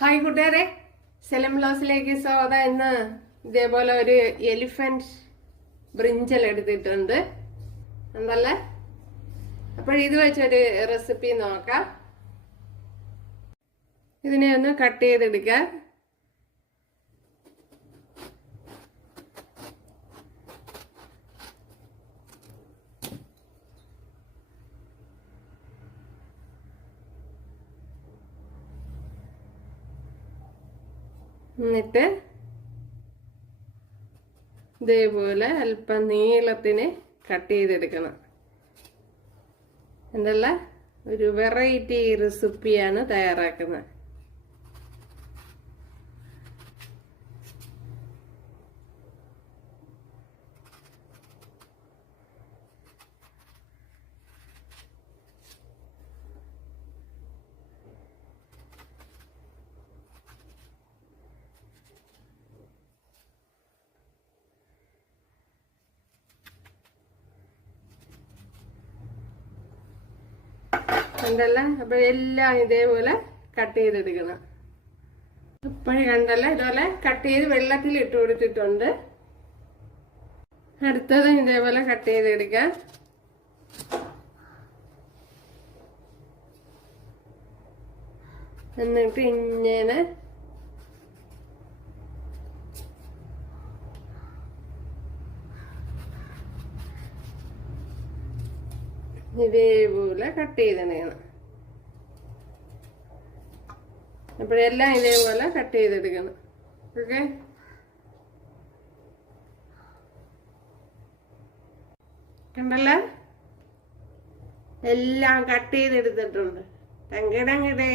Hi കൂട്ടുകാരെ സെലം ബ്ലൗസിലേക്ക് സ്വാഗതം. ഇന്ന് ഇതേപോലെ ഒരു എലിഫന്റ് ബ്രിഞ്ചൽ എടുത്തിട്ടുണ്ട്. എന്തല്ലേ? ഇത് വെച്ചൊരു റെസിപ്പി നോക്കാം. ഇതിനെ ഒന്ന് കട്ട് ചെയ്തെടുക്കാം. എന്നിട്ട് ഇതേപോലെ അല്പം നീളത്തിന് കട്ട് ചെയ്തെടുക്കണം. എന്തല്ല? ഒരു വെറൈറ്റി റെസിപ്പിയാണ് തയ്യാറാക്കുന്നത്. കണ്ടല്ല? അപ്പൊ എല്ലാം ഇതേപോലെ കട്ട് ചെയ്തെടുക്കണം. ഇപ്പോഴും കണ്ടല്ലേ? ഇതുപോലെ കട്ട് ചെയ്ത് വെള്ളത്തിൽ ഇട്ട് കൊടുത്തിട്ടുണ്ട്. അടുത്തത് ഇതേപോലെ കട്ട് ചെയ്തെടുക്കാം. എന്നിട്ട് ഇങ്ങനെ ഇതേപോലെ കട്ട് ചെയ്തിടണം അപ്പോഴെല്ലാം ഇതേപോലെ കട്ട് ചെയ്തെടുക്കണം ഓക്കെ കണ്ടല്ല? എല്ലാം കട്ട് ചെയ്തെടുത്തിട്ടുണ്ട്. തങ്കിടങ്ങിടേ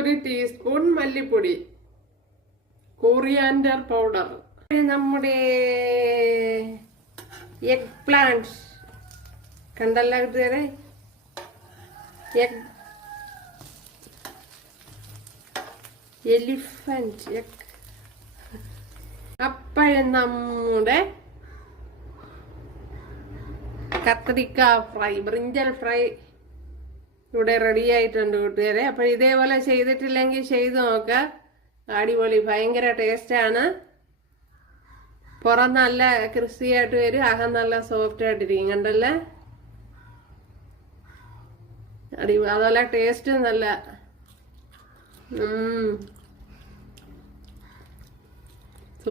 ഒരു ടീസ്പൂൺ മല്ലിപ്പൊടി. കോറിയാൻഡർ പൗഡർ നമ്മുടെ എഗ് പ്ലാന്റ് കണ്ടല്ല കൂട്ടുകാരെ എഗ് എലിഫന്റ് എഗ് അപ്പോഴും നമ്മുടെ കത്തിരിക്ക ഫ്രൈ ബ്രിഞ്ചൽ ഫ്രൈ ഇവിടെ റെഡി ആയിട്ടുണ്ട് കൂട്ടുകാരെ. അപ്പോൾ ഇതേപോലെ ചെയ്തിട്ടില്ലെങ്കിൽ ചെയ്ത് നോക്കുക അടിപൊളി ഭയങ്കര ടേസ്റ്റാണ് പുറം നല്ല ക്രിസ്പി ആയിട്ട് വരും അകം നല്ല സോഫ്റ്റ് ആയിട്ടിരിക്കും. കണ്ടല്ലേ? അടി അതുപോലെ ടേസ്റ്റ് നല്ല